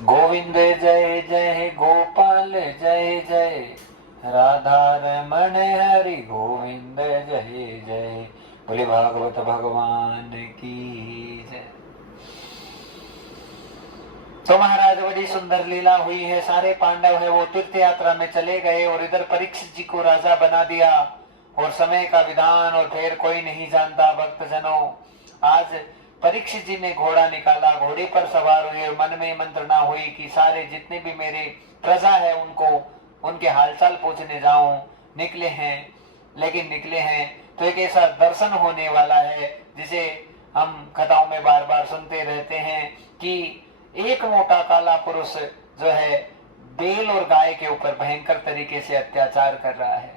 गोविंद जय जय गोपाल जय जय, राधा रमण हरि गोविंद जय जय। बोले भागवत भगवान की जय। तो महाराज बड़ी सुंदर लीला हुई है। सारे पांडव है वो तीर्थ यात्रा में चले गए और इधर परीक्षित जी को राजा बना दिया। और समय का विधान और फिर कोई नहीं जानता भक्तजनों। आज परीक्षित जी ने घोड़ा निकाला, घोड़े पर सवार हुए, मन में मंत्रणा हुई कि सारे जितने भी मेरे प्रजा है उनको उनके हालचाल पूछने जाऊं। निकले हैं, लेकिन निकले हैं तो एक ऐसा दर्शन होने वाला है जिसे हम कथाओं में बार बार सुनते रहते हैं कि एक मोटा काला पुरुष जो है बैल और गाय के ऊपर भयंकर तरीके से अत्याचार कर रहा है।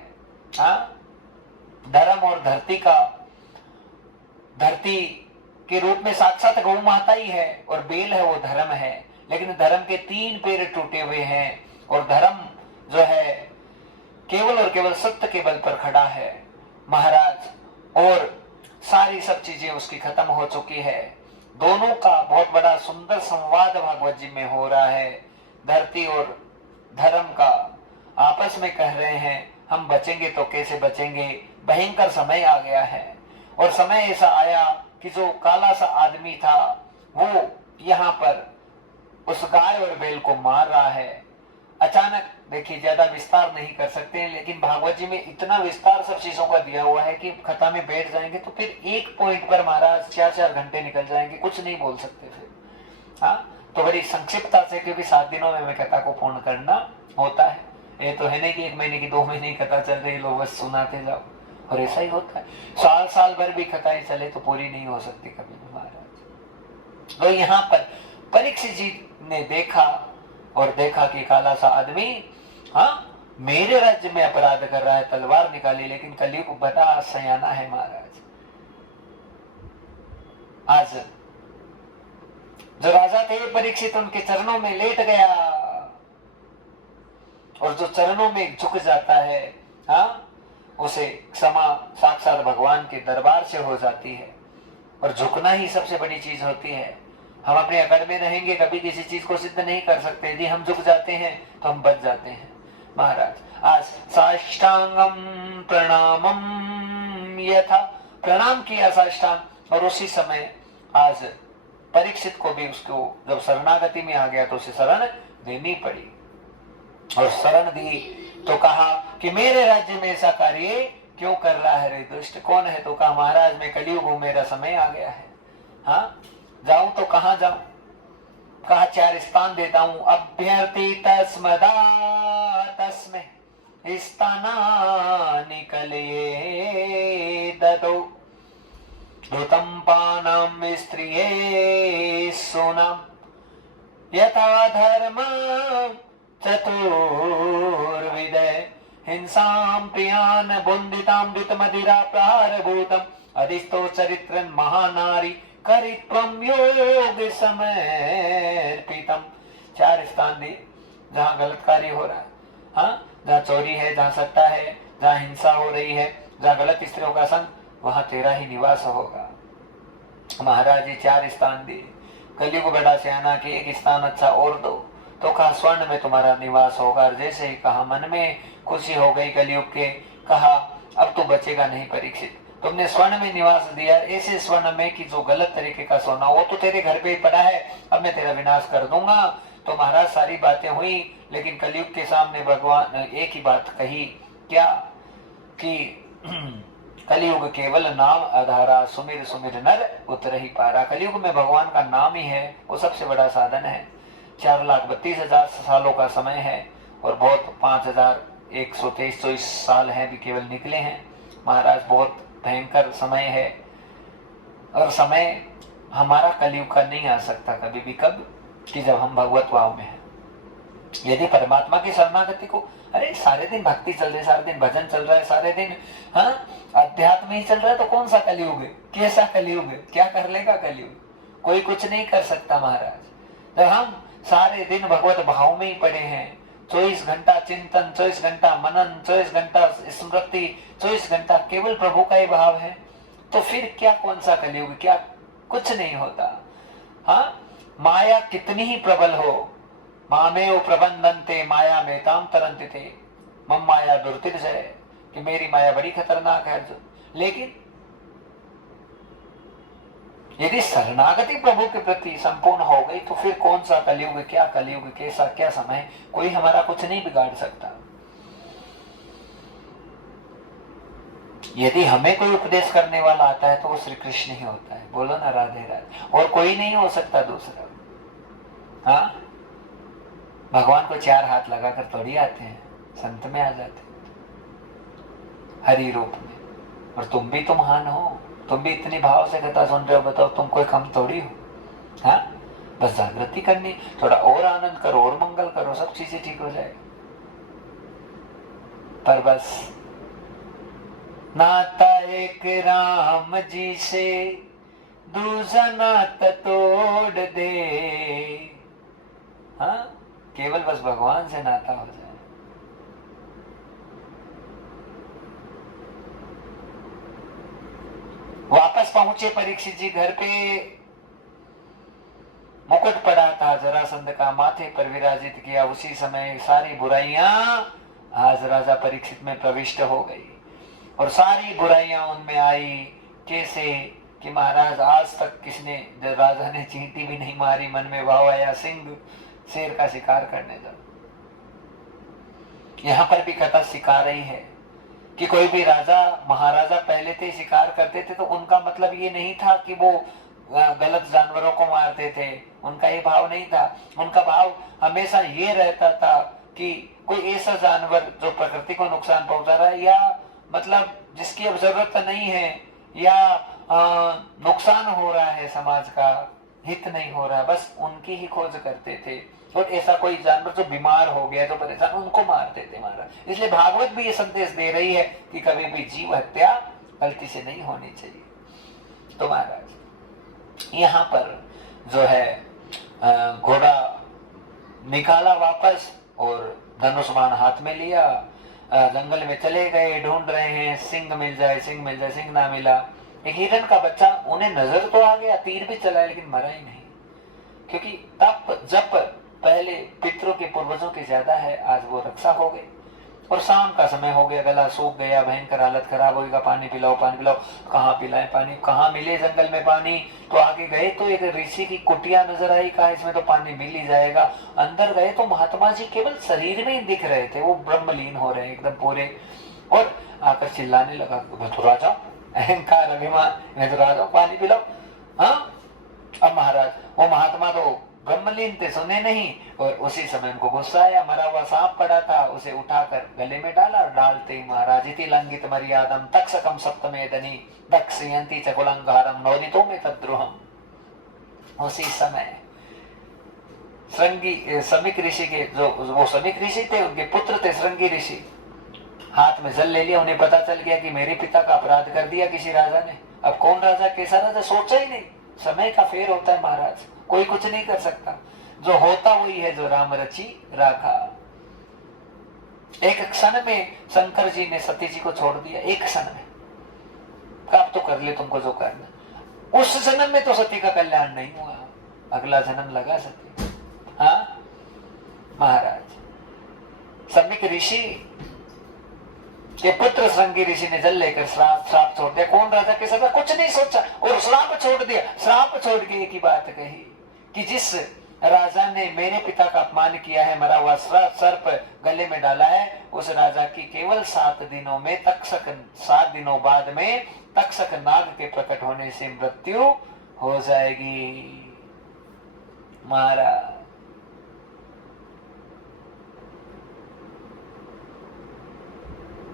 हाँ, धर्म और धरती के रूप में साक्षात गौ माता ही है और बैल है वो धर्म है। लेकिन धर्म के 3 पैर टूटे हुए हैं और धर्म जो है केवल और केवल सत्य के बल पर खड़ा है महाराज। और सारी सब चीजें उसकी खत्म हो चुकी है। दोनों का बहुत बड़ा सुंदर संवाद भागवत जी में हो रहा है। धरती और धर्म का आपस में कह रहे हैं हम बचेंगे तो कैसे बचेंगे, भयंकर समय आ गया है। और समय ऐसा आया कि जो काला सा आदमी था वो यहाँ पर उस गाय और बैल को मार रहा है। अचानक देखिए, ज्यादा विस्तार नहीं कर सकते, लेकिन भागवत जी में इतना विस्तार सब चीजों का दिया हुआ है कि कथा में बैठ जाएंगे तो फिर एक पॉइंट पर महाराज 4-4 घंटे निकल जाएंगे, कुछ नहीं बोल सकते फिर। हाँ, तो बड़ी संक्षिप्तता से, क्योंकि 7 दिनों में हमें कथा को पूर्ण करना होता है। ये तो है नहीं कि 1 महीने की 2 महीने की कथा चल रही, लोग बस सुनाते जाओ, और ऐसा ही होता है। साल भर भी कथाएं चले तो पूरी नहीं हो सकती कभी भी महाराज। तो यहाँ पर परीक्षित जी ने देखा और देखा कि काला सा आदमी हाँ मेरे राज्य में अपराध कर रहा है, तलवार निकाली। लेकिन कलयुग बड़ा सयाना है महाराज। आज जो राजा थे परीक्षित उनके चरणों में लेट गया, और जो चरणों में झुक जाता है हाँ उसे क्षमा साक्षात भगवान के दरबार से हो जाती है। और झुकना ही सबसे बड़ी चीज होती है। हम अपने अकड़ में रहेंगे, कभी किसी चीज को सिद्ध नहीं कर सकते। यदि हम झुक जाते हैं तो हम बच जाते हैं महाराज। आज साष्टांगम प्रणामम यथा, प्रणाम किया साष्टांग। और उसी समय आज परीक्षित को भी उसको जब शरणागति में आ गया तो उसे शरण देनी पड़ी। और शरण दी तो कहा कि मेरे राज्य में ऐसा कार्य क्यों कर रहा है रे दुष्ट, कौन है? तो कहा महाराज मैं कलयुग हूं, मेरा समय आ गया है। हाँ, जाऊं तो कहां जाऊं? कहा 4 स्थान देता हूं। अभ्यर्थी तस्मदा तस्मे स्थाना निकले ददो धृतम पानम स्त्रिये सोनाम यथा धर्म चतुर्विदय हिंसाम प्रियान बुंदिताम मदिरा प्रहारभूतम अधिस्तो चरित्रन महानारी करित्वम योग समर्पितम। 4 स्थान दिए जहां गलत कार्य हो रहा है। हाँ, जहां चोरी है, जहां सट्टा है, जहां हिंसा हो रही है, जहां गलत स्त्रियों का संग, वहां तेरा ही निवास होगा। महाराज जी 4 स्थान दिए। कलयुग बड़ा सियाना कि 1 स्थान अच्छा और दो। तो कहा स्वर्ण में तुम्हारा निवास होगा। जैसे ही कहा मन में खुशी हो गई कलयुग के। कहा अब तो बचेगा नहीं परीक्षित, तुमने स्वर्ण में निवास दिया, ऐसे स्वर्ण में कि जो गलत तरीके का सोना, वो तो तेरे घर पे ही पड़ा है, अब मैं तेरा विनाश कर दूंगा। तो महाराज सारी बातें हुई, लेकिन कलयुग के सामने भगवान एक ही बात कही, क्या कि कलयुग केवल नाम आधारा, सुमिर सुमिर नर उतर ही पारा। कलयुग में भगवान का नाम ही है, वो सबसे बड़ा साधन है। 4,32,000 सालों का समय है और बहुत 5,123 साल हैं भी केवल निकले हैं महाराज। बहुत भयंकर समय है और समय हमारा कलयुग का नहीं आ सकता कभी भी। कब? कि जब हम भगवत भाव में हैं। यदि परमात्मा की शरणागति को, अरे सारे दिन भक्ति चल रही है, सारे दिन भजन चल रहा है, सारे दिन हाँ अध्यात्म ही चल रहा है, तो कौन सा कलयुग है? कैसा कलयुग है? क्या कर लेगा कलयुग? कोई कुछ नहीं कर सकता महाराज। जब हम सारे दिन भगवत भाव में ही पड़े हैं, 24 घंटा चिंतन, 24 घंटा मनन, 24 घंटा स्मृति, 24 घंटा केवल प्रभु का ही भाव है, तो फिर क्या कौन सा कलयुग? क्या कुछ नहीं होता। हाँ, माया कितनी ही प्रबल हो, मामेव प्रबंधन्ते माया में ताम तरंते थे, मम माया दुर्तिर्जय, कि मेरी माया बड़ी खतरनाक है अर्जुन। लेकिन यदि शरणागति प्रभु के प्रति संपूर्ण हो गई तो फिर कौन सा कलयुग, क्या कलयुग, कैसा क्या समय, कोई हमारा कुछ नहीं बिगाड़ सकता। यदि हमें कोई उपदेश करने वाला आता है तो वो श्री कृष्ण ही होता है। बोलो ना राधे राधे, और कोई नहीं हो सकता दूसरा। हाँ, भगवान को चार हाथ लगाकर थोड़ी आते हैं, संत में आ जाते हैं हरि रूप में। और तुम भी तो महान हो, तुम भी इतनी भाव से कथा सुन रहे हो, बताओ तुम कोई कम थोड़ी हो। हाँ, बस जागृति करनी, थोड़ा और आनंद करो और मंगल करो, सब चीजें ठीक हो जाए। पर बस नाता एक राम जी से, दूसरा नाता तोड़ दे। हाँ, केवल बस भगवान से नाता हो जाए। वापस पहुंचे परीक्षित जी घर पे, मुकुट पड़ा था जरासंध का, माथे पर विराजित किया। उसी समय सारी बुराइयां आज राजा परीक्षित में प्रविष्ट हो गई और सारी बुराइयां उनमें आई। कैसे कि महाराज आज तक किसने, राजा ने चींटी भी नहीं मारी, मन में भाव आया सिंह शेर का शिकार करने जाओ। यहां पर भी कथा सिखा रही है कि कोई भी राजा महाराजा पहले थे शिकार करते थे तो उनका मतलब ये नहीं था कि वो गलत जानवरों को मारते थे, उनका ये भाव नहीं था। उनका भाव हमेशा ये रहता था कि कोई ऐसा जानवर जो प्रकृति को नुकसान पहुंचा रहा है, या मतलब जिसकी अब जरूरत नहीं है, या नुकसान हो रहा है, समाज का हित नहीं हो रहा, बस उनकी ही खोज करते थे। और ऐसा कोई जानवर जो बीमार हो गया, जो परेशान, उनको मारते थे महाराज। इसलिए भागवत भी ये संदेश दे रही है कि कभी भी जीव हत्या गलती से नहीं होनी चाहिए। तो महाराज यहाँ पर जो है घोड़ा निकाला वापस और धनुष बाण हाथ में लिया, जंगल में चले गए, ढूंढ रहे हैं सिंह मिल जाए, सिंह मिल जाए, सिंह ना मिला। एक हिरण का बच्चा, उन्हें नजर तो आ गया, तीर भी चलाया, लेकिन मरा ही नहीं, क्योंकि तप जप पहले पितरों के पूर्वजों की ज्यादा है। आज वो रक्षा हो गई और शाम का समय हो गया, गला सूख गया, भयंकर हालत खराब होगा, पानी पिलाओ पानी पिलाओ। कहाँ पिलाएं पानी, कहाँ मिले जंगल में पानी। तो आगे गए तो एक ऋषि की कुटिया नजर आई, कहा इसमें तो पानी मिल ही जाएगा। अंदर गए तो महात्मा जी केवल शरीर में ही दिख रहे थे, वो ब्रह्मलीन हो रहे एकदम पूरे। और आकर चिल्लाने लगा, मथुरा जाओ, अहंकार अभिमान, मथुरा जाओ, पानी पिलाओ। हाँ, अब महाराज वो महात्मा तो ब्रह्मलीन थे, सुने नहीं। और उसी समय उनको गुस्सा आया, मरा हुआ सांप पड़ा था, उसे उठाकर गले में डाला। और डालते ही महाराज इति लंघित मर्यादम तक्षकम सप्तमेदनी दक्षयंती चकुलंगारम नोदितो में तद्रुहम। उसी समय श्रृंगी समिक ऋषि के, जो वो समिक ऋषि थे, उनके पुत्र थे श्रृंगी ऋषि, हाथ में जल ले लिया। उन्हें पता चल गया कि मेरे पिता का अपराध कर दिया किसी राजा ने। अब कौन राजा कैसा राजा सोचा ही नहीं। समय का फेर होता है महाराज, कोई कुछ नहीं कर सकता, जो होता वही है जो राम रची राखा। एक क्षण में शंकर जी ने सती जी को छोड़ दिया, एक क्षण में, अब तो कर ले तुमको जो करना। उस जन्म में तो सती का कल्याण नहीं हुआ, अगला जन्म लगा सती। हाँ महाराज, समिक ऋषि के पुत्र श्रृंगी ऋषि ने जल लेकर श्राप छोड़ दिया। कौन राजा कैसा था, कुछ नहीं सोचा और श्राप छोड़ दिया। श्राप छोड़ के एक ही बात कही कि जिस राजा ने मेरे पिता का अपमान किया है, मरा हुआ सर्प गले में डाला है, उस राजा की केवल 7 दिनों में तक्षक, 7 दिनों बाद में तक्षक नाग के प्रकट होने से मृत्यु हो जाएगी। महाराज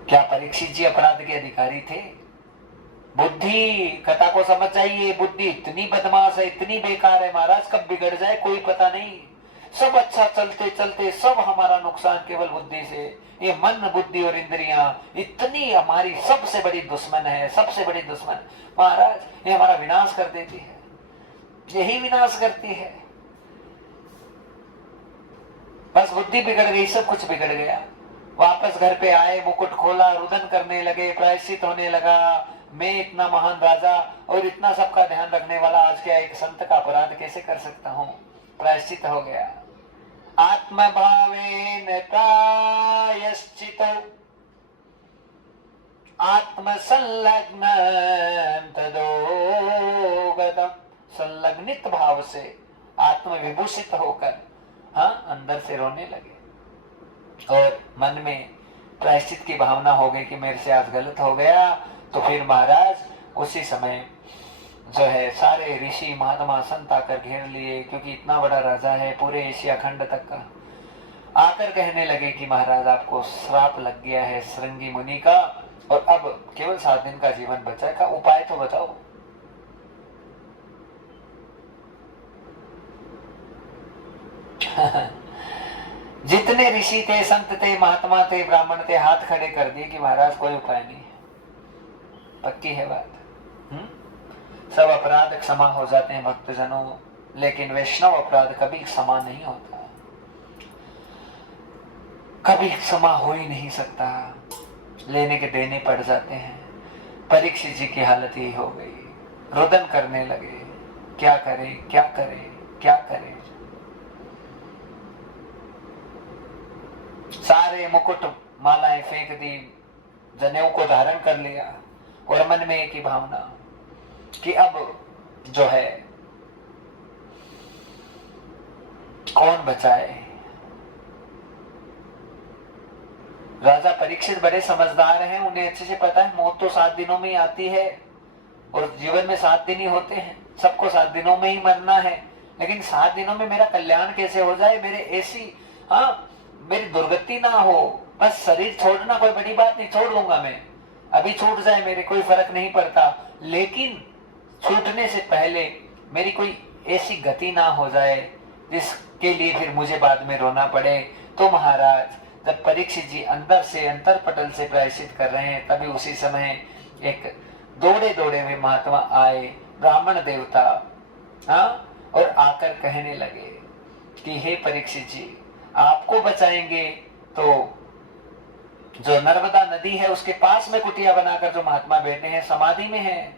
क्या परीक्षित जी अपराध के अधिकारी थे? बुद्धि, कथा को समझ जाइए, बुद्धि इतनी बदमाश है, इतनी बेकार है महाराज, कब बिगड़ जाए कोई पता नहीं। सब अच्छा चलते चलते सब हमारा नुकसान केवल बुद्धि से। ये मन, बुद्धि और इंद्रियां इतनी हमारी सबसे बड़ी दुश्मन है, सबसे बड़ी दुश्मन महाराज। ये हमारा विनाश कर देती है, यही विनाश करती है। बस बुद्धि बिगड़ गई, सब कुछ बिगड़ गया। वापस घर पे आए, मुकुट खोला, रुदन करने लगे, प्रायश्चित होने लगा। मैं इतना महान राजा और इतना सबका ध्यान रखने वाला आज क्या एक संत का अपराध कैसे कर सकता हूँ? प्रायश्चित हो गया। आत्मभावेन प्रायश्चितो आत्मसंलग्न तदोगतम। संलग्नित भाव से आत्म विभूषित होकर अंदर से रोने लगे और मन में प्रायश्चित की भावना हो गई कि मेरे से आज गलत हो गया। तो फिर महाराज उसी समय जो है सारे ऋषि महात्मा संत आकर घेर लिए, क्योंकि इतना बड़ा राजा है पूरे एशिया खंड तक का। आकर कहने लगे कि महाराज आपको श्राप लग गया है श्रृंगी मुनि का और अब केवल 7 दिन का जीवन बचा है, का उपाय तो बताओ। जितने ऋषि थे, संत थे, महात्मा थे, ब्राह्मण थे, हाथ खड़े कर दिए कि महाराज कोई उपाय नहीं है, पक्की है बात। सब अपराध क्षमा हो जाते हैं भक्तजनों, लेकिन वैष्णव अपराध कभी क्षमा नहीं होता, कभी क्षमा हो ही नहीं सकता, लेने के देने पड़ जाते हैं। परीक्षित जी की हालत यही हो गई, रुदन करने लगे, क्या करें क्या करें क्या करें। सारे मुकुट मालाएं फेंक दी, जनेऊ को धारण कर लिया और मन में एक ही भावना कि अब जो है कौन बचाए। राजा परीक्षित बड़े समझदार हैं, उन्हें अच्छे से पता है मौत तो 7 दिनों में ही आती है और जीवन में 7 दिन ही होते हैं, सबको 7 दिनों में ही मरना है। लेकिन 7 दिनों में मेरा कल्याण कैसे हो जाए, मेरे ऐसी मेरी दुर्गति ना हो। बस शरीर छोड़ना कोई बड़ी बात नहीं, छोड़ लूंगा मैं, अभी छूट जाए मेरे कोई फर्क नहीं पड़ता, लेकिन छूटने से पहले मेरी कोई ऐसी गति ना हो जाए जिसके लिए फिर मुझे बाद में रोना पड़े। तो महाराज जब परीक्षित जी अंदर से अंतरपटल से प्रायश्चित कर रहे हैं, तभी उसी समय एक दौड़े दौड़े हुए महात्मा आए, ब्राह्मण देवता, और आकर कहने लगे कि हे परीक्षित जी, आपको बचाएंगे तो जो नर्मदा नदी है उसके पास में कुटिया बनाकर जो महात्मा बैठे हैं समाधि में हैं,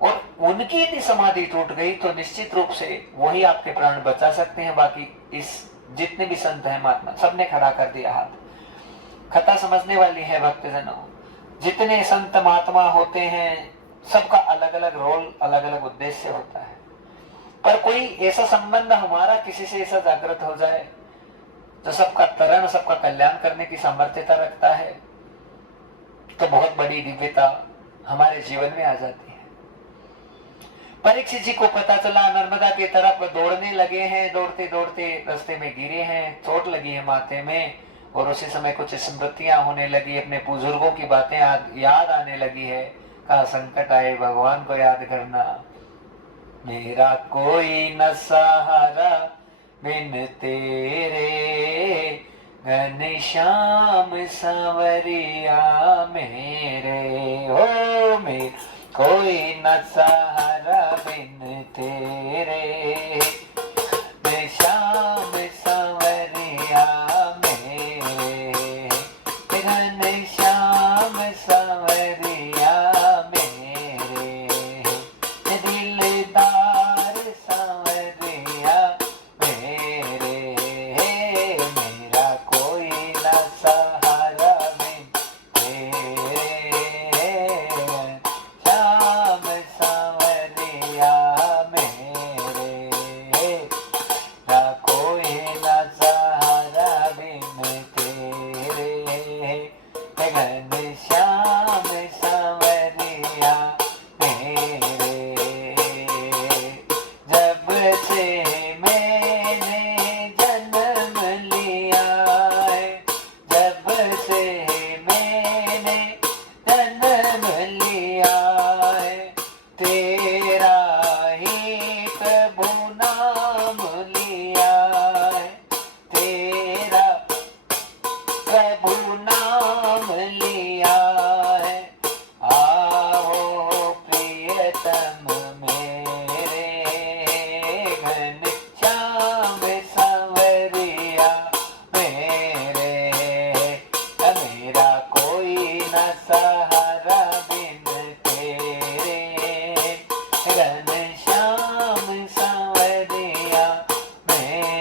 और उनकी यदि समाधि टूट गई तो निश्चित रूप से वही आपके प्राण बचा सकते हैं। बाकी इस जितने भी संत हैं महात्मा सबने खड़ा कर दिया हाथ। कथा समझने वाली है भक्तजनों, जितने संत महात्मा होते हैं सबका अलग अलग रोल, अलग अलग उद्देश्य होता है, पर कोई ऐसा संबंध हमारा किसी से ऐसा जागृत हो जाए तो सबका तरण, सबका कल्याण करने की सामर्थ्यता रखता है, तो बहुत बड़ी दिव्यता हमारे जीवन में आ जाती है। परीक्षित जी को पता चला, नर्मदा की तरफ दौड़ने लगे हैं, दौड़ते दौड़ते रास्ते में गिरे हैं, चोट लगी है माथे में, और उसी समय कुछ स्मृतियां होने लगी, अपने बुजुर्गों की बातें याद आने लगी है। कहा संकट आए भगवान को याद करना, मेरा कोई न सहारा बिन तेरे, घनश्याम सांवरिया मेरे, हो मेरे कोई न सहारा बिन तेरे, श्याम सांवरिया मेरे, घनश्याम सांवरिया मेरे, दिलदार सांवरिया मेरे, मेरा कोई न सहारा बिन तेरे, श्याम सांवरिया मेरे, मेरा कोई न सहारा बिन तेरे, घनश्याम सांवरिया मेरे। जब से मैंने जन्म लिया है, जब से मैंने जन्म लिया है, तेरा ही प्रभु नाम लिया है, तेरा प्रभु नाम लिया है। आओ प्रियतम मेरे, घनश्याम सांवरिया मेरे, मेरा कोई न सहारा बिन तेरे, घनश्याम सांवरिया मेरे।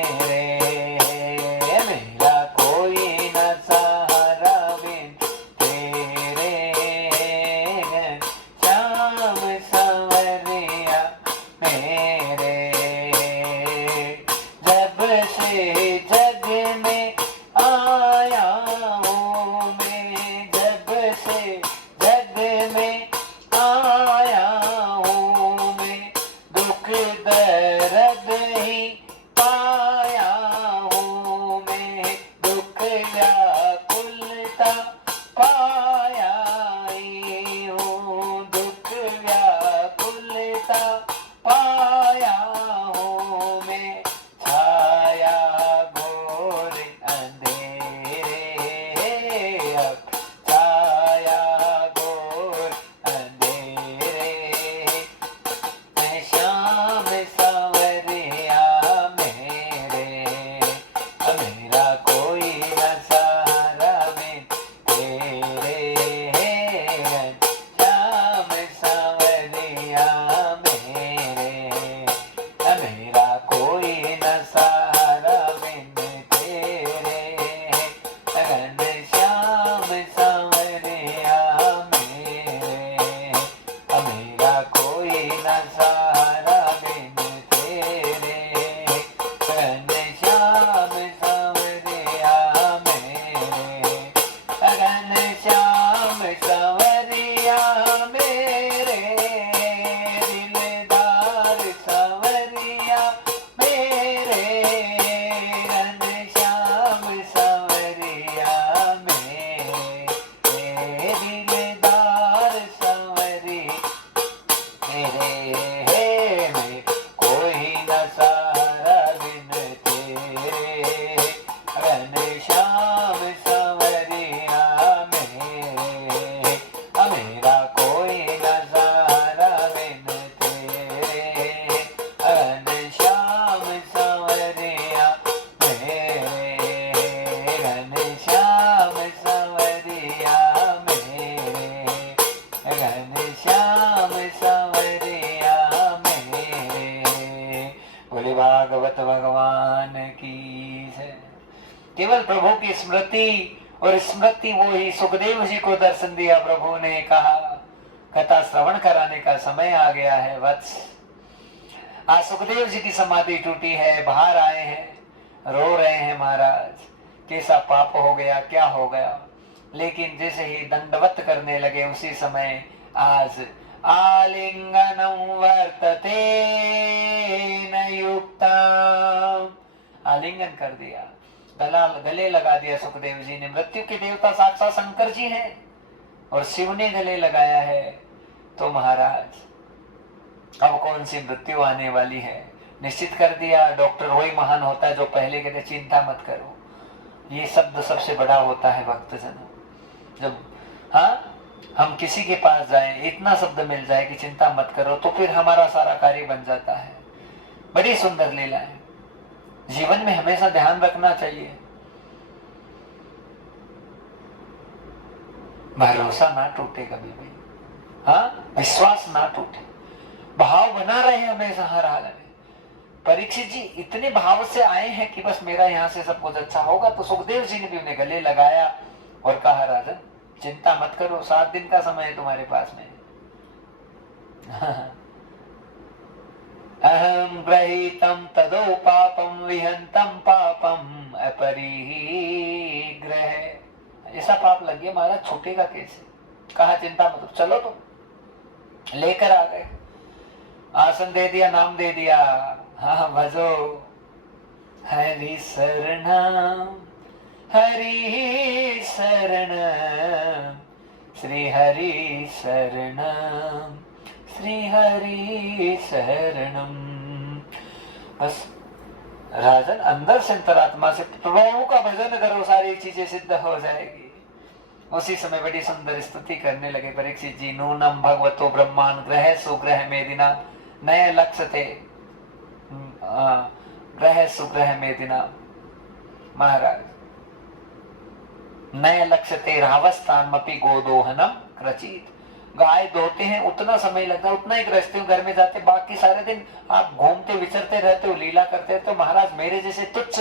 भागवत भगवान की जय। केवल प्रभु की स्मृति, और स्मृति वो ही सुखदेव जी को दर्शन दिया प्रभु ने, कहा कथा श्रवण कराने का समय आ गया है वत्स। आज सुखदेव जी की समाधि टूटी है, बाहर आए हैं, रो रहे हैं महाराज, कैसा पाप हो गया, क्या हो गया। लेकिन जैसे ही दंडवत करने लगे उसी समय आज आलिंगनं वर्तते न युक्ता, आलिंगन कर दिया, गले लगा दिया सुखदेव जी ने। मृत्यु के देवता साक्षात शंकर जी हैं और शिव ने गले लगाया है। तो महाराज अब कौन सी मृत्यु आने वाली है निश्चित कर दिया। डॉक्टर वही महान होता है जो पहले कहते चिंता मत करो। ये शब्द सबसे बड़ा होता है भक्तजनों। जब हम किसी के पास जाएं, इतना शब्द मिल जाए कि चिंता मत करो, तो फिर हमारा सारा कार्य बन जाता है। बड़ी सुंदर लीला है, जीवन में हमेशा ध्यान रखना चाहिए। भरोसा ना टूटे कभी भी, विश्वास ना टूटे, भाव बना रहे हमेशा हर हाल में। परीक्षित जी इतने भाव से आए हैं कि बस मेरा यहाँ से सब कुछ अच्छा होगा। तो सुखदेव जी ने भी उन्हें गले लगाया और कहा राजन चिंता मत करो, 7 दिन का समय है तुम्हारे पास में। अहम ग्रहीतम तदो पापम विहंतम पापम अपरिग्रह। ऐसा पाप लग गया महाराज, छूटेगा कैसे। कहा चिंता मत, चलो तुम। लेकर आ गए, आसन दे दिया, नाम दे दिया। हाँ भजो हरि शरणम, हरि शरणम, श्री हरि शरणम, श्री हरि शरणम। बस राजन अंदर से अंतरात्मा से प्रभु का भजन करो, सारी चीजें सिद्ध हो जाएगी। उसी समय बड़ी सुंदर स्तुति करने लगे परीक्षित जी। नूनम भगवतो ब्रह्मांड ग्रह सुग्रह मेदिना, नए लक्ष्य थे ग्रह सुग्रह मेदिना। महाराज नए लक्ष्य थे रावस्थान मपी गोदोहनम क्रचित। गाय धोते हैं उतना समय लगता है, उतना ही गृहस्थी घर में जाते, बाकी सारे दिन आप घूमते विचरते रहते हो, लीला करते रहते हो। महाराज मेरे जैसे तुच्छ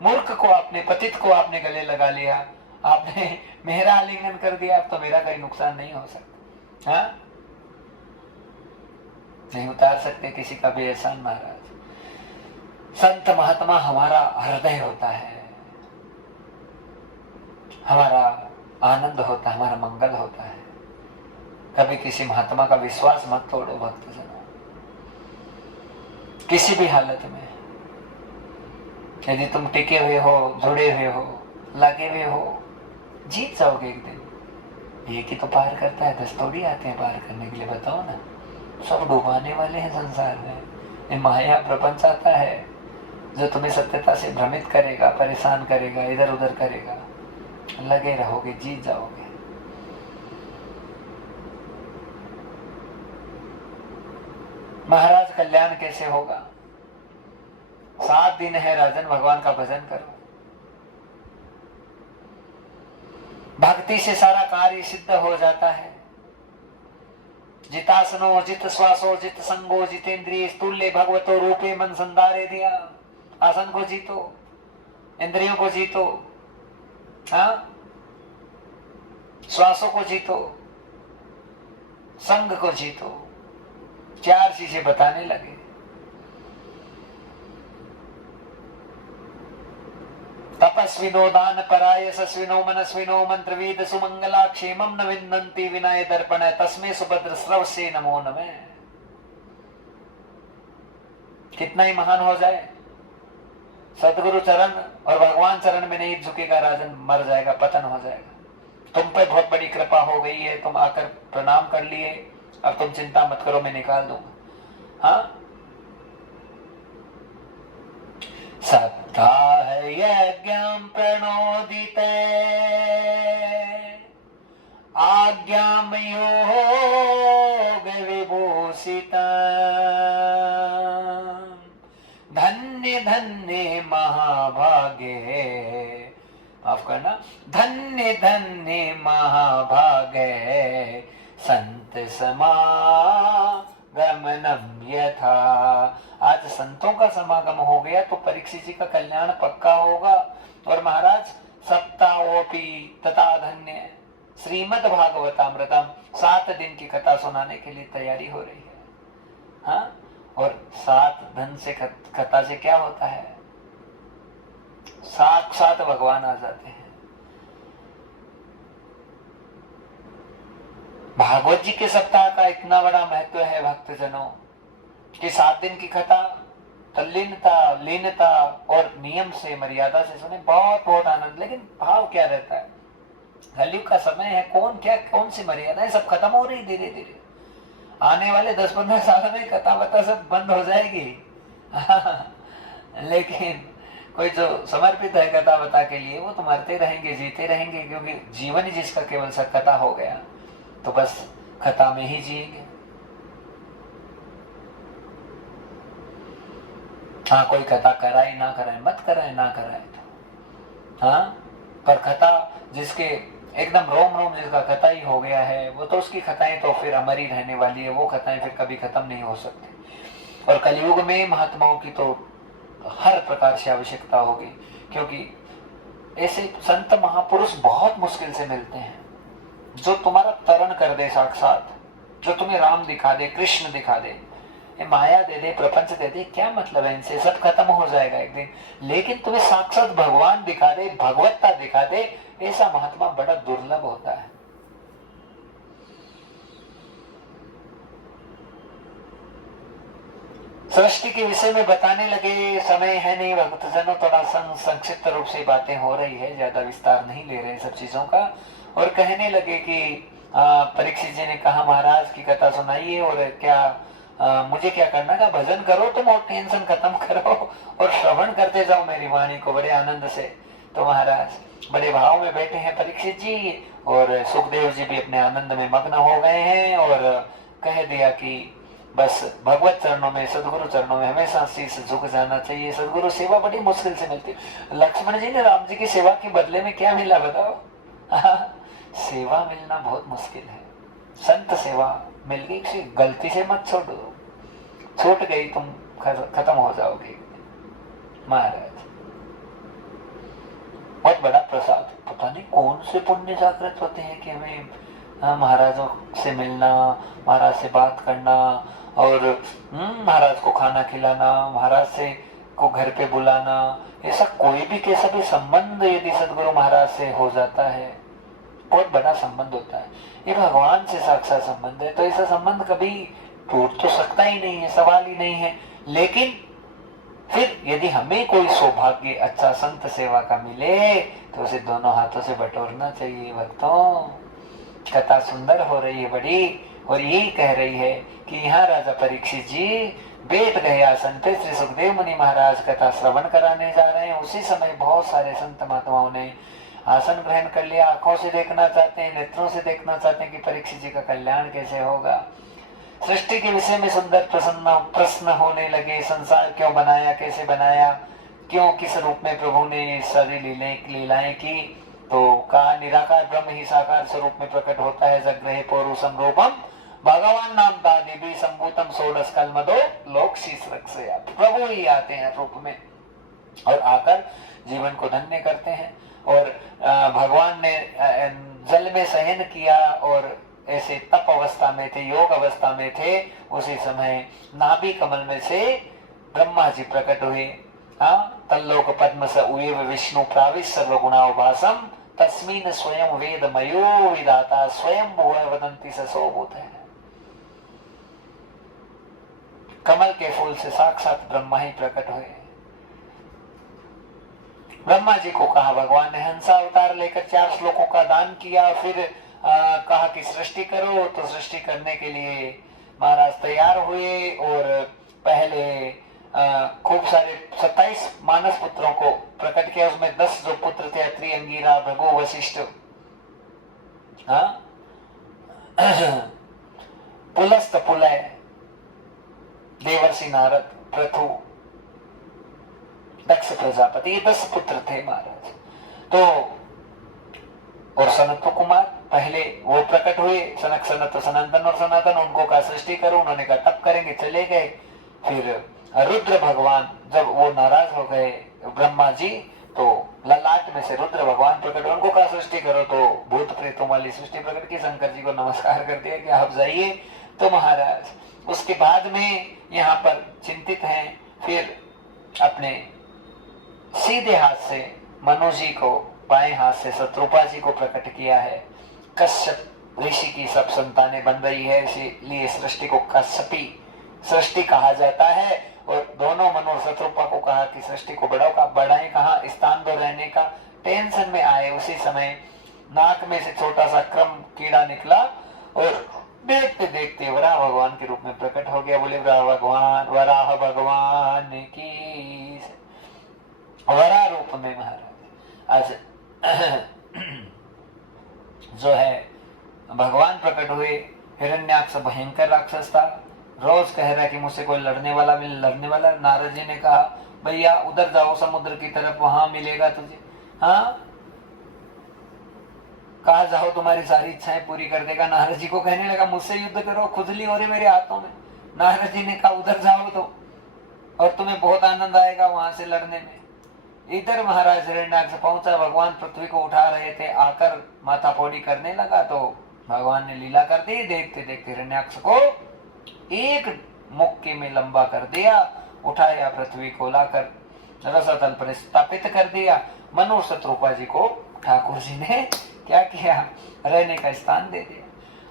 मूर्ख को आपने, पतित को आपने गले लगा लिया, आपने मेरा आलिंगन कर दिया, अब तो मेरा कोई नुकसान नहीं हो सकता। नहीं उतार सकते किसी का भी एहसान महाराज। संत महात्मा हमारा हृदय होता है, हमारा आनंद होता है, हमारा मंगल होता है। कभी किसी महात्मा का विश्वास मत तोड़ो भक्तजनों, किसी भी हालत में। यदि तुम टिके हुए हो, जुड़े हुए हो, लगे हुए हो, जीत जाओगे एक दिन। एक ही तो पार करता है, 10 थोड़ी आते हैं पार करने के लिए, बताओ ना। सब डुबाने वाले हैं संसार में। ये माया प्रपंच आता है जो तुम्हें सत्यता से भ्रमित करेगा, परेशान करेगा, इधर उधर करेगा। लगे रहोगे, जीत जाओगे। महाराज कल्याण कैसे होगा। 7 दिन है राजन, भगवान का भजन करो। भक्ति से सारा कार्य सिद्ध हो जाता है। जितासनो जित श्वासो जित संगो जितेंद्रिय स्तुल्य भगवतो रूपे मन संधारे दिया। आसन को जीतो, इंद्रियों को जीतो, श्वासों को जीतो, संग को जीतो। 4 चीजें बताने लगे। तपस्विनो दान पराय सस्विनो मनस्विनो मंत्रवीद सुमंगला क्षेमम न विन्दन्ति विनय दर्पण तस्मे सुभद्र स्रव से नमो नमः। कितना ही महान हो जाए, सतगुरु चरण और भगवान चरण में नहीं झुकेगा राजन, मर जाएगा, पतन हो जाएगा। तुम पे बहुत बड़ी कृपा हो गई है, तुम आकर प्रणाम कर लिए, अब तुम चिंता मत करो, मैं निकाल दूंगा। सप्ताह यज्ञं प्रणोदिते आज्ञां योग विभूषिता। धन्य धन्य महाभागे, माफ करना, धन्य धन्य महाभागे संत समागमनम यह था। आज संतों का समागम हो गया तो परीक्षित जी का कल्याण पक्का होगा। और महाराज सप्ताहोपि तथा धन्य श्रीमद् भागवतामृतम 7 दिन की कथा सुनाने के लिए तैयारी हो रही है। हाँ, और 7 दिन से कथा से क्या होता है? साक्षात भगवान आ जाते हैं। भागवत जी के सप्ताह का इतना बड़ा महत्व है भक्तजनों कि 7 दिन की कथा तल्लीनता, लीनता और नियम से, मर्यादा से सुने, बहुत बहुत आनंद। लेकिन भाव क्या रहता है? कलयुग का समय है, कौन सी मर्यादा है, सब खत्म हो रही धीरे धीरे। आने वाले 10-15 साल में कथा बता सब बंद हो जाएगी। लेकिन कोई जो समर्पित है कथा बता के लिए, वो तो मरते रहेंगे, जीते रहेंगे, क्योंकि जीवन ही जिसका केवल सत्कथा हो गया तो बस कथा में ही जिएंगे। हाँ, कोई कथा कराए ना कराए, मत कराए ना कराए तो, हाँ, पर कथा जिसके एकदम रोम रोम जिसका कथा ही हो गया है, वो तो उसकी कथाएं तो फिर अमर ही रहने वाली है। वो कथाएं फिर कभी खत्म नहीं हो सकती। और कलयुग में महात्माओं की तो हर प्रकार से आवश्यकता होगी, क्योंकि ऐसे संत महापुरुष बहुत मुश्किल से मिलते हैं जो तुम्हारा तरण कर दे साक्षात, जो तुम्हें राम दिखा दे, कृष्ण दिखा दे, माया दे दे, प्रपंच दे दे, क्या मतलब है इनसे, सब खत्म हो जाएगा एक दिन। लेकिन तुम्हें साक्षात भगवान दिखा दे, भगवत्ता दिखा दे, ऐसा महात्मा बड़ा दुर्लभ होता है। सृष्टि के विषय में बताने लगे, समय है नहीं भक्तजनों, थोड़ा संक्षिप्त रूप से बातें हो रही है, ज्यादा विस्तार नहीं ले रहे सब चीजों का। और कहने लगे कि परीक्षित जी ने कहा महाराज की कथा सुनाइए, और क्या मुझे क्या करना का, भजन करो तुम और टेंशन खत्म करो और श्रवण करते जाओ मेरी वाणी को बड़े आनंद से। तो महाराज बड़े भाव में बैठे हैं परीक्षित जी, और सुखदेव जी भी अपने आनंद में मग्न हो गए हैं, और कह दिया कि बस भगवत चरणों में, सदगुरु चरणों में हमेशा शीश झुक जाना चाहिए। सदगुरु सेवा बड़ी मुश्किल से मिलती है। लक्ष्मण जी ने राम जी की सेवा के बदले में क्या मिला बताओ? सेवा मिलना बहुत मुश्किल है। संत सेवा मिल गई, किसी गलती से मत छोड़ो, छूट गई तुम खत्म हो जाओगे। महाराज बहुत बड़ा प्रसाद, पता नहीं कौन से पुण्य जागृत होते हैं कि हमें महाराजों से मिलना, महाराज से बात करना, और महाराज को खाना खिलाना, महाराज से को घर पे बुलाना। ऐसा कोई भी कैसा भी संबंध यदि सदगुरु महाराज से हो जाता है, बहुत बड़ा संबंध होता है। ये भगवान से साक्षात संबंध है, तो ऐसा संबंध कभी टूट तो सकता ही नहीं है, सवाल ही नहीं है। लेकिन फिर यदि हमें कोई सौभाग्य अच्छा संत सेवा का मिले तो उसे दोनों हाथों से बटोरना चाहिए। भक्तों, कथा सुंदर हो रही है बड़ी, और यही कह रही है कि यहाँ राजा परीक्षित जी बैठ गए आसन पे, श्री सुखदेव मुनि महाराज कथा श्रवण कराने जा रहे हैं। उसी समय बहुत सारे संत महात्माओं ने आसन ग्रहण कर लिया, आंखों से देखना चाहते हैं, नेत्रों से देखना चाहते हैं कि परीक्षित जी का कल्याण कैसे होगा। सृष्टि के विषय में सुंदर प्रश्न होने लगे, संसार क्यों बनाया, कैसे बनाया, क्यों, किस रूप में प्रभु ने सारी लीलाएं की। तो कहा निराकार ब्रह्म ही साकार स्वरूप में प्रकट होता है। जग्रहे पौरुषम रूपम भगवान नाम देवी संभूतम षोडश कलमदो लोक शीश रक्षया। प्रभु ही आते हैं रूप में और आकर जीवन को धन्य करते हैं। और भगवान ने जल में शयन किया और ऐसे तप अवस्था में थे, योग अवस्था में थे। उसी समय नाभि कमल में से ब्रह्मा जी प्रकट हुए। तल्लोक पद्म स उएव विष्णु प्राविश सर्वगुणावभासम तस्मीन स्वयं वेद मयो विधाता स्वयं भुव वदंती ससोभूत है। कमल के फूल से साक्षात ब्रह्मा ही प्रकट हुए। ब्रह्मा जी को कहा, भगवान ने हंसा अवतार लेकर 4 श्लोकों का दान किया। फिर कहा कि सृष्टि करो, तो सृष्टि करने के लिए महाराज तैयार हुए। और पहले खूब सारे 27 मानस पुत्रों को प्रकट किया। उसमें 10 जो पुत्र थे, अत्रि, अंगिरा, भृगु, वशिष्ठ, पुलस्त, पुलय, देवर्षि नारद, पृथु, दक्ष प्रजापति, ये 10 पुत्र थे महाराज। तो और सनत कुमार पहले वो प्रकट हुए सनक सनत सनातन और सनातन, उनको कहा सृष्टि करो, उन्होंने कहा तब करेंगे, चले गए। फिर रुद्र भगवान जब वो नाराज हो गए ब्रह्मा जी, तो ललाट में से रुद्र भगवान प्रकट हुए, उनको कहा सृष्टि करो, तो भूत प्रेतों वाली सृष्टि प्रकट की, शंकर जी को नमस्कार कर दिया कि आप जाइए। तो महाराज उसके बाद में यहाँ पर चिंतित हैं, फिर अपने सीधे हाथ से मनु जी को, बाएं हाथ से शत्रुपा जी को प्रकट किया है। कश्यप ऋषि की सब संतानें बन रही है, इसीलिए सृष्टि को कश्यपी सृष्टि कहा जाता है। और दोनों मनु और शत्रुपा को कहा कि सृष्टि को बढ़ाओ, का बढ़ाएं कहाँ, स्थान दो रहने का। टेंशन में आए, उसी समय नाक में से छोटा सा क्रम कीड़ा निकला और देखते देखते वराह भगवान के रूप में प्रकट हो गया। बोले वराह भगवान की, वराह रूप में महाराज आज जो है भगवान प्रकट हुए। हिरण्याक्ष भयंकर राक्षस था, रोज कह रहा है कि मुझसे कोई लड़ने वाला मिले, लड़ने वाला। नारद जी ने कहा भैया उधर जाओ समुद्र की तरफ, वहां मिलेगा तुझे। हाँ, कहा जाओ तुम्हारी सारी इच्छाएं पूरी कर देगा। नारद जी को कहने लगा मुझसे युद्ध करो, खुजली हो रही मेरे हाथों में। नारद जी ने कहा उधर जाओ तो, और तुम्हें बहुत आनंद आएगा वहां से लड़ने में। इधर महाराज हिरण्याक्ष पहुंचा, भगवान पृथ्वी को उठा रहे थे, आकर माथा पौड़ी करने लगा तो भगवान ने लीला कर दी। देखते देखते हिरण्याक्ष को एक मुक्के में लंबा कर दिया, उठाया पृथ्वी को लाकर रसातल पर स्थापित कर दिया। मनु शत्रुपा जी को ठाकुर जी ने क्या किया, रहने का स्थान दे दिया।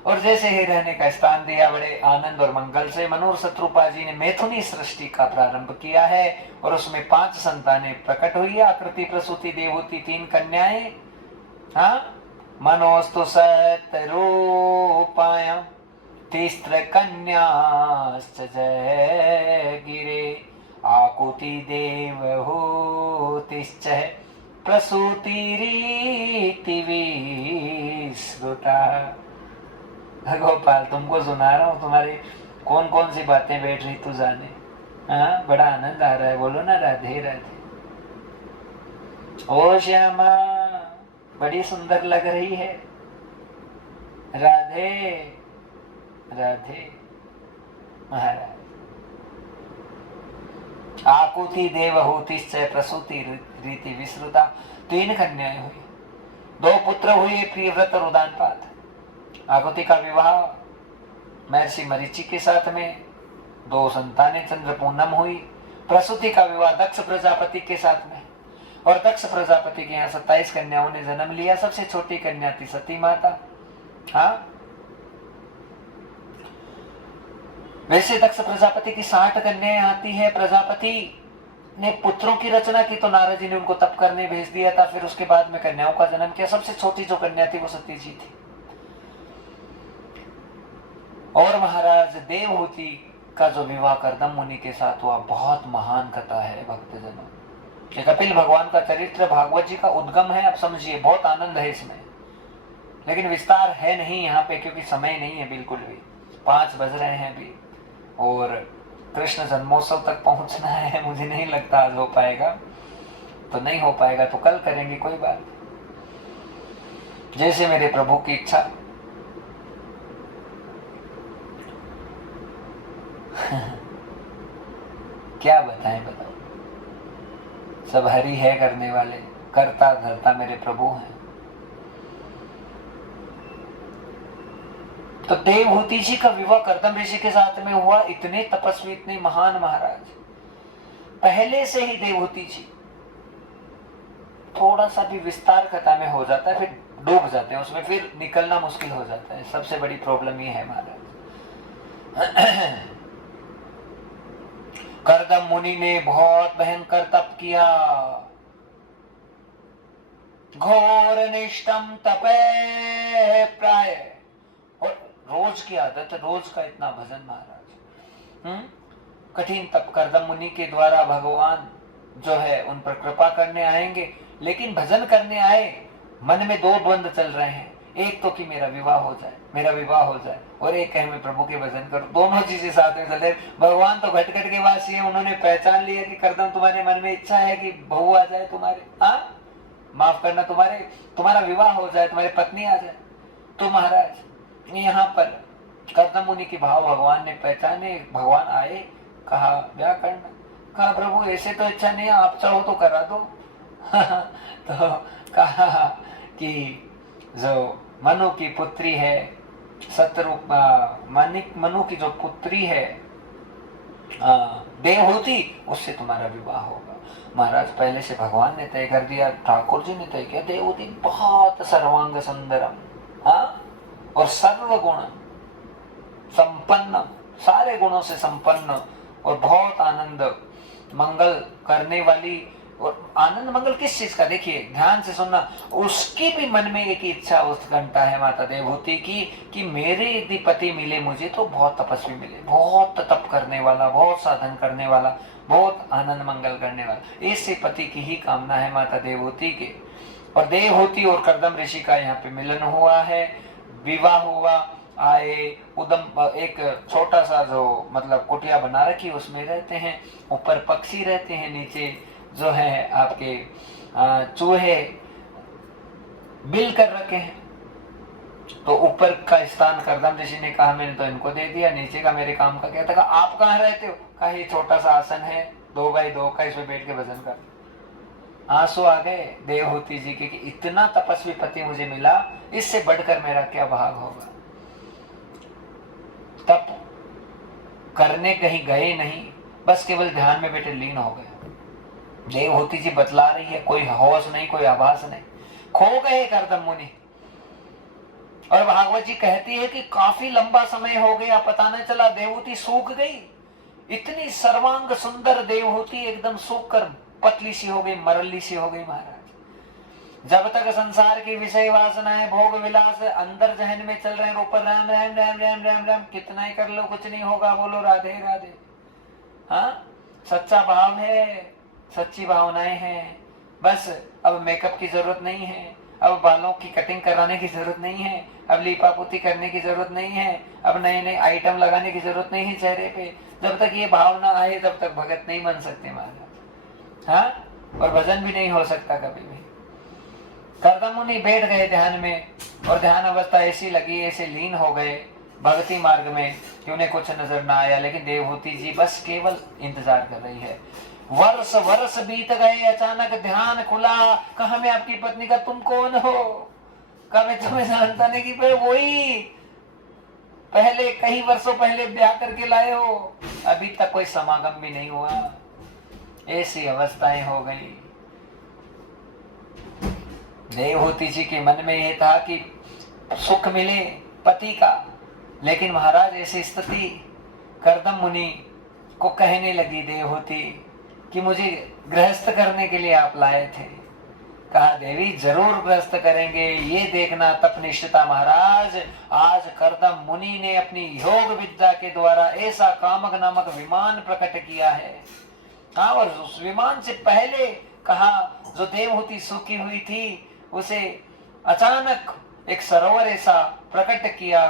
और जैसे ही रहने का स्थान दिया, बड़े आनंद और मंगल से मनु शत्रुपा जी ने मैथुनी सृष्टि का प्रारंभ किया है। और उसमें 5 संतानें प्रकट हुई, आकृति प्रसूति देवहूति 3 कन्याएं। हाँ, मनोस्तु सतरूपायां तिस्त्र कन्याश्च जय गिरे आकुति देवहूतिश्च प्रसूतिरीति विश्रुता। गोपाल तुमको सुना रहा हूँ, तुम्हारी कौन कौन सी बातें बैठ रही तू जाने। हाँ, बड़ा आनंद आ रहा है, बोलो ना राधे राधे। ओ श्यामा बड़ी सुंदर लग रही है, राधे राधे। महाराज आकुति देवहूतिश्च प्रसूति रीति विश्रुता, 3 कन्याएं हुई, 2 पुत्र हुए, प्रियव्रत और उदानपाद। आकुति का विवाह महर्षि मरीचि के साथ में, 2 संतानें चंद्र पूनम हुई। प्रसूति का विवाह दक्ष प्रजापति के साथ में, और दक्ष प्रजापति के यहाँ 27 कन्याओं ने जन्म लिया। सबसे छोटी कन्या थी सती माता। हाँ, वैसे दक्ष प्रजापति की 60 कन्याएं आती है। प्रजापति ने पुत्रों की रचना की तो नारद जी ने उनको तप करने भेज दिया था, फिर उसके बाद में कन्याओं का जन्म किया। सबसे छोटी जो कन्या थी वो सती जी थी। और महाराज देवहूति का जो विवाह कर्दम मुनि के साथ हुआ, बहुत महान कथा है भक्तजनों। ये कपिल भगवान का चरित्र भागवत जी का उद्गम है। आप समझिए, बहुत आनंद है इसमें, लेकिन विस्तार है नहीं यहाँ पे, क्योंकि समय नहीं है बिल्कुल भी। 5 बज रहे हैं अभी, और कृष्ण जन्मोत्सव तक पहुंचना है। मुझे नहीं लगता आज हो पाएगा, तो नहीं हो पाएगा तो कल करेंगे, कोई बात नहीं, जैसे मेरे प्रभु की इच्छा। क्या बताएं, बताओ, सब हरि है करने वाले, करता धरता मेरे प्रभु हैं। तो देवहूति जी का विवाह कर्दम ऋषि के साथ में हुआ। इतने तपस्वी, इतने महान महाराज, पहले से ही देवहूति जी थोड़ा सा भी विस्तार कथा में हो जाता है, फिर डूब जाते हैं उसमें, फिर निकलना मुश्किल हो जाता है। सबसे बड़ी प्रॉब्लम ये है महाराज। कर्दम मुनि ने बहुत भयंकर तप किया, घोर निष्ठम तपे प्राय, और रोज की आदत, रोज का इतना भजन महाराज। कठिन तप कर्दम मुनि के द्वारा भगवान जो है उन पर कृपा करने आएंगे, लेकिन भजन करने आए, मन में 2 द्वंद चल रहे हैं। एक तो कि मेरा विवाह हो जाए, मेरा विवाह हो जाए, और एक कहे मैं प्रभु के भजन करूं। दोनों चीजें साथ में चल रहे। भगवान तो घट घट के वासी है, उन्होंने पहचान लिया कि कर्दम तुम्हारे मन में इच्छा है कि बहू आ जाए तुम्हारे, हाँ माफ करना, तुम्हारा विवाह हो जाए, तुम्हारी पत्नी आ जाए। तो महाराज यहाँ पर कर्दम मुनि के भाव भगवान ने पहचाने। भगवान आए, कहा क्या करना, कहा प्रभु ऐसे तो इच्छा नहीं है, आप चाहो तो करा दो। तो कहा कि जो मनु की पुत्री है, सतरूप मनु की जो पुत्री है देवहूति, उससे तुम्हारा विवाह होगा। महाराज पहले से भगवान ने तय कर दिया, ठाकुर जी ने तय किया, देवहूति बहुत सर्वांग सुंदरम, हाँ, और सर्वगुण संपन्न, सारे गुणों से संपन्न, और बहुत आनंद मंगल करने वाली। और आनंद मंगल किस चीज का, देखिए ध्यान से सुनना, उसकी भी मन में एक इच्छा उत्कंठा है माता देवहूति की, कि मेरे यदि पति मिले मुझे तो बहुत तपस्वी मिले, बहुत तप करने वाला, बहुत साधन करने वाला, बहुत आनंद मंगल करने वाला। ऐसे पति की ही कामना है माता देवहूति के। और देवहूति और कर्दम ऋषि का यहाँ पे मिलन हुआ है, विवाह हुआ। आए उदम, एक छोटा सा जो मतलब कुटिया बना रखी, उसमें रहते हैं। ऊपर पक्षी रहते हैं, नीचे जो है आपके चूहे बिल कर रखे हैं। तो ऊपर का स्थान कर्दम ऋषि ने कहा मैंने तो इनको दे दिया, नीचे का मेरे काम का क्या था। आप कहाँ रहते हो, कहा ये छोटा सा आसन है 2x2 का, इसमें बैठ के भजन कर। आंसू आ गए देवहूति जी के कि इतना तपस्वी पति मुझे मिला, इससे बढ़कर मेरा क्या भाग होगा। तप करने कहीं गए नहीं, बस केवल ध्यान में बैठे लीन हो गए। देवहूति जी बतला रही है, कोई होश नहीं, कोई आभास नहीं, खो गए कर्दम मुनि। और भागवत जी कहती है कि काफी लंबा समय हो गया, पता न चला, देवहूति सूख गई। इतनी सर्वांग सुंदर देवहूति एकदम सूख कर पतली सी हो गई, मरली सी हो गई। महाराज जब तक संसार की विषय वासनाएं, भोग विलास अंदर जहन में चल रहे हैं, ऊपर राम राम राम राम राम राम, कितना ही कर लो कुछ नहीं होगा, बोलो राधे राधे। हाँ, सच्चा भाव है, सच्ची भावनाएं हैं। बस अब मेकअप की जरूरत नहीं है, अब बालों की कटिंग कराने की जरूरत नहीं है, अब लीपापोती करने की जरूरत नहीं है, अब नए नए आइटम लगाने की जरूरत नहीं है चेहरे पे। जब तक ये भावना आए तब तक भगत नहीं बन सकते महाराज। हाँ, और भजन भी नहीं हो सकता कभी भी। कर्दम मुनि बैठ गए ध्यान में, और ध्यान अवस्था ऐसी लगी, ऐसे लीन हो गए भक्ति मार्ग में कि उन्हें कुछ नजर ना आया। लेकिन देवहूति जी बस केवल इंतजार कर रही है। वर्ष वर्ष बीत गए, अचानक ध्यान खुला, कहा मैं आपकी पत्नी का, तुम कौन हो, कहा मैं तुम्हें जानता नहीं, कि वही पहले कई वर्षों पहले ब्याह करके लाए हो, अभी तक कोई समागम भी नहीं हुआ। ऐसी अवस्थाएं हो गई। देवहूति जी के मन में यह था कि सुख मिले पति का, लेकिन महाराज ऐसी स्थिति कर्दम मुनि को कहने लगी देवहूति कि मुझे गृहस्थ करने के लिए आप लाए थे। कहा देवी जरूर गृहस्थ करेंगे, ये देखना तपनिष्ठता। महाराज आज कर्दम मुनि ने अपनी योग विद्या के द्वारा ऐसा कामक नामक विमान प्रकट किया है। हाँ, और उस विमान से पहले कहा जो देवहूति सूखी हुई थी उसे अचानक एक सरोवर ऐसा प्रकट किया।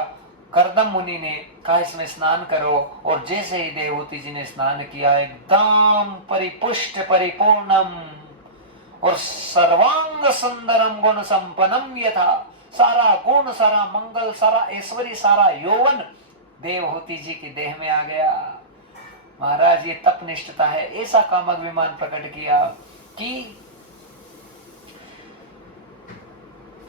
कर्दम मुनि ने कहा इसमें स्नान करो, और जैसे ही देवहूति जी ने स्नान किया एकदम परिपुष्ट परिपूर्णम और सर्वांग सुंदरम गुण संपन्नम यथा, सारा गुण, सारा मंगल, सारा ऐश्वर्य, सारा यौवन देवहूति जी के देह में आ गया। महाराज ये तपनिष्ठता है। ऐसा कामक विमान प्रकट किया कि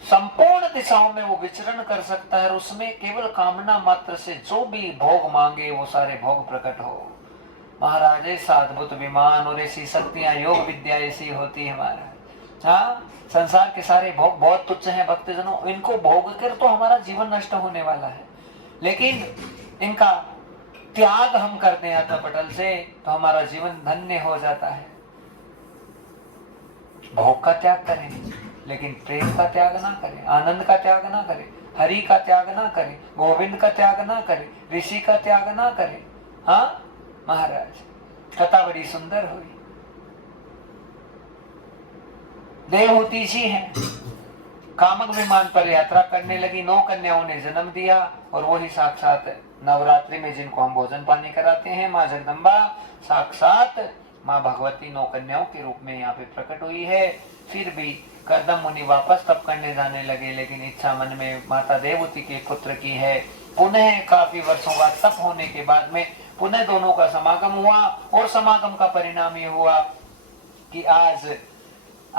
संपूर्ण दिशाओं में वो विचरण कर सकता है, और उसमें केवल कामना मात्र से जो भी भोग मांगे वो सारे भोग प्रकट हो। महाराज ऐसा अद्भुत विमान और ऐसी शक्तियां, योग विद्या ऐसी होती है महाराज। हाँ, संसार के सारे भोग बहुत तुच्छ हैं भक्तजनों, इनको भोग कर तो हमारा जीवन नष्ट होने वाला है, लेकिन इनका त्याग हम करते हैं अर्थपटल से तो हमारा जीवन धन्य हो जाता है। भोग का त्याग करें, लेकिन प्रेम का त्याग ना करें, आनंद का त्याग ना करें, हरि का त्याग ना करें, गोविंद का त्याग ना करें, ऋषि का त्याग ना करें। हाँ महाराज, कथा बड़ी सुंदर हुई। देवहूति जी हैं, कामक विमान पर यात्रा करने लगी, 9 कन्याओं ने जन्म दिया, और वही साक्षात नवरात्रि में जिनको हम भोजन पानी कराते हैं, माँ जगदम्बा साक्षात माँ भगवती 9 कन्याओं के रूप में यहाँ पे प्रकट हुई है। फिर भी कर्दम मुनि वापस तप करने जाने लगे, लेकिन इच्छा मन में माता देवहूति के पुत्र की है। पुनः काफी वर्षों बाद तप होने के बाद में पुनः दोनों का समागम हुआ, और समागम का परिणाम ये हुआ कि आज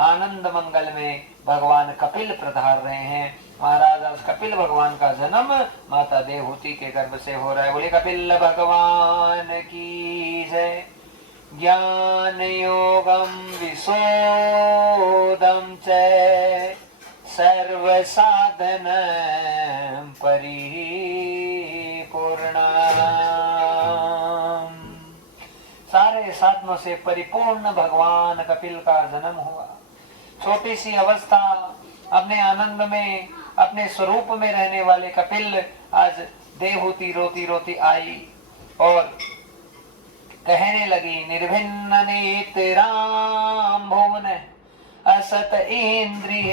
आनंद मंगल में भगवान कपिल पधार रहे हैं। महाराज, आज कपिल भगवान का जन्म माता देवहूति के गर्भ से हो रहा है। बोले कपिल भगवान की जय। ज्ञान योगम विशोदम च सर्व साधन परिपूर्णम। सारे साधनों से परिपूर्ण भगवान कपिल का जन्म हुआ। छोटी सी अवस्था, अपने आनंद में, अपने स्वरूप में रहने वाले कपिल आज देवहूति रोती रोती आई और कहने लगी, निर्भिन्न नेत्राम भुवन असत इंद्रिय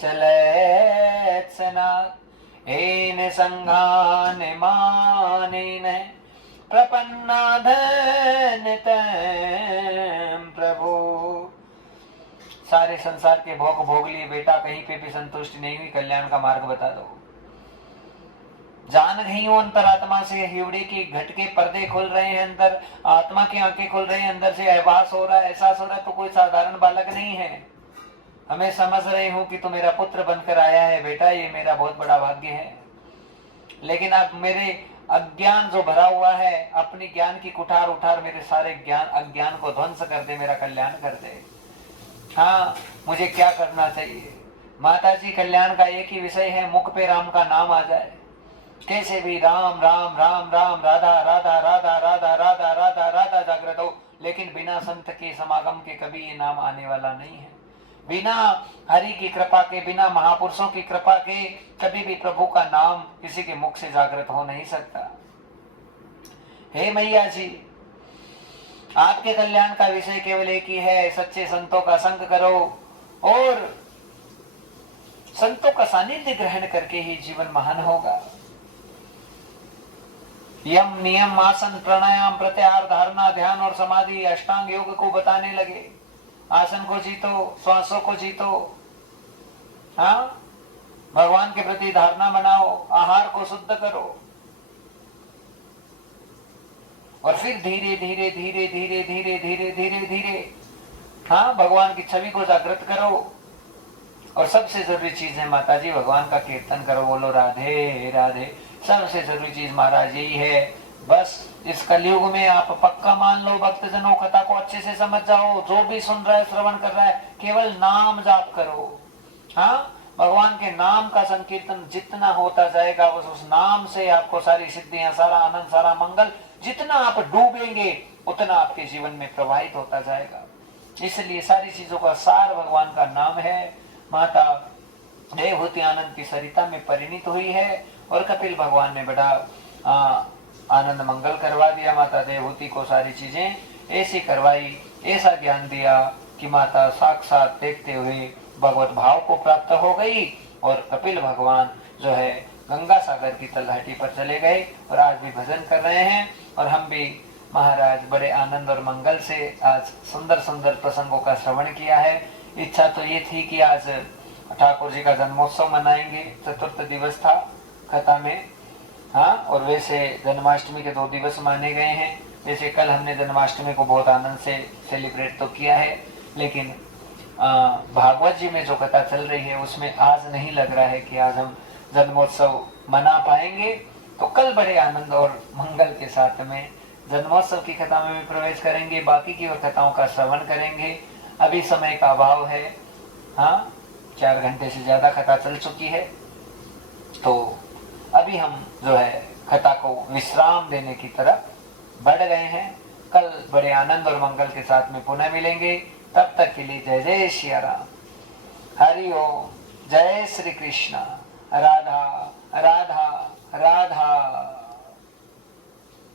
चलत सनात एन संघान मानेन प्रपन्नाधन तम प्रभु। सारे संसार के भोग भोग लिए बेटा, कहीं पे भी संतुष्टि नहीं हुई, कल्याण का मार्ग बता दो। जान गई हूं अंतरात्मा से, हिवड़े के घट के पर्दे खुल रहे हैं, अंदर आत्मा की आंखें खुल रही हैं, अंदर से एहसास हो रहा है, एहसास हो रहा है तो कोई साधारण बालक नहीं है। हमें समझ रही हूं कि तू मेरा पुत्र बनकर आया है बेटा, ये मेरा बहुत बड़ा भाग्य है। लेकिन अब मेरे अज्ञान जो भरा हुआ है, अपनी ज्ञान की कुठार उठार मेरे सारे ज्ञान अज्ञान को ध्वंस कर दे, मेरा कल्याण कर दे। हाँ, मुझे क्या करना चाहिए? माता जी, कल्याण का एक ही विषय है, मुख पे राम का नाम आ जाए। कैसे भी राम राम राम राम, राधा राधा राधा राधा राधा राधा राधा जागृत हो, लेकिन बिना संत के समागम के कभी ये नाम आने वाला नहीं है। बिना हरि की कृपा के, बिना महापुरुषों की कृपा के कभी भी प्रभु का नाम किसी के मुख से जागृत हो नहीं सकता। हे मैया जी, आपके कल्याण का विषय केवल एक ही है, सच्चे संतों का संग करो और संतों का सानिध्य ग्रहण करके ही जीवन महान होगा। यम नियम आसन प्राणायाम प्रत्याहार धारणा ध्यान और समाधि अष्टांग योग को बताने लगे। आसन को जीतो, श्वासों को जीतो, हाँ, भगवान के प्रति धारणा बनाओ, आहार को शुद्ध करो और फिर धीरे धीरे धीरे धीरे धीरे धीरे धीरे धीरे हाँ, भगवान की छवि को जागृत करो। और सबसे जरूरी चीज है माता जी, भगवान का कीर्तन करो, बोलो राधे राधे। सबसे जरूरी चीज महाराज यही है। बस इस कलयुग में आप पक्का मान लो, भक्तजनों कथा को अच्छे से समझ जाओ। जो भी सुन रहा है, श्रवण कर रहा है, केवल नाम जाप करो। हाँ, भगवान के नाम का संकीर्तन जितना होता जाएगा, उस नाम से आपको सारी सिद्धियां, सारा आनंद, सारा मंगल, जितना आप डूबेंगे उतना आपके जीवन में प्रवाहित होता जाएगा। इसलिए सारी चीजों का सार भगवान का नाम है। माता देवहूति आनंद की सरिता में परिणित हुई है और कपिल भगवान ने बड़ा आनंद मंगल करवा दिया। माता देवहूति को सारी चीजें ऐसी करवाई, ऐसा ज्ञान दिया कि माता साक्षात देखते हुए भगवत भाव को प्राप्त हो गई और कपिल भगवान जो है गंगा सागर की तलहटी पर चले गए और आज भी भजन कर रहे हैं। और हम भी महाराज बड़े आनंद और मंगल से आज सुंदर सुंदर प्रसंगों का श्रवण किया है। इच्छा तो ये थी कि आज ठाकुर जी का जन्मोत्सव मनाएंगे, चतुर्थ दिवस था कथा में, हाँ, और वैसे जन्माष्टमी के 2 दिवस माने गए हैं। वैसे कल हमने जन्माष्टमी को बहुत आनंद से सेलिब्रेट तो किया है, लेकिन भागवत जी में जो कथा चल रही है उसमें आज नहीं लग रहा है कि आज हम जन्मोत्सव मना पाएंगे। तो कल बड़े आनंद और मंगल के साथ में जन्मोत्सव की कथा में भी प्रवेश करेंगे, बाकी की और कथाओं का श्रवण करेंगे। अभी समय का अभाव है, हाँ, 4 घंटे से ज्यादा कथा चल चुकी है, तो अभी हम जो है कथा को विश्राम देने की तरफ बढ़ गए हैं। कल बड़े आनंद और मंगल के साथ में पुनः मिलेंगे। तब तक के लिए जय जय श्री राम, हरि ओम, जय श्री कृष्ण, राधा राधा राधा।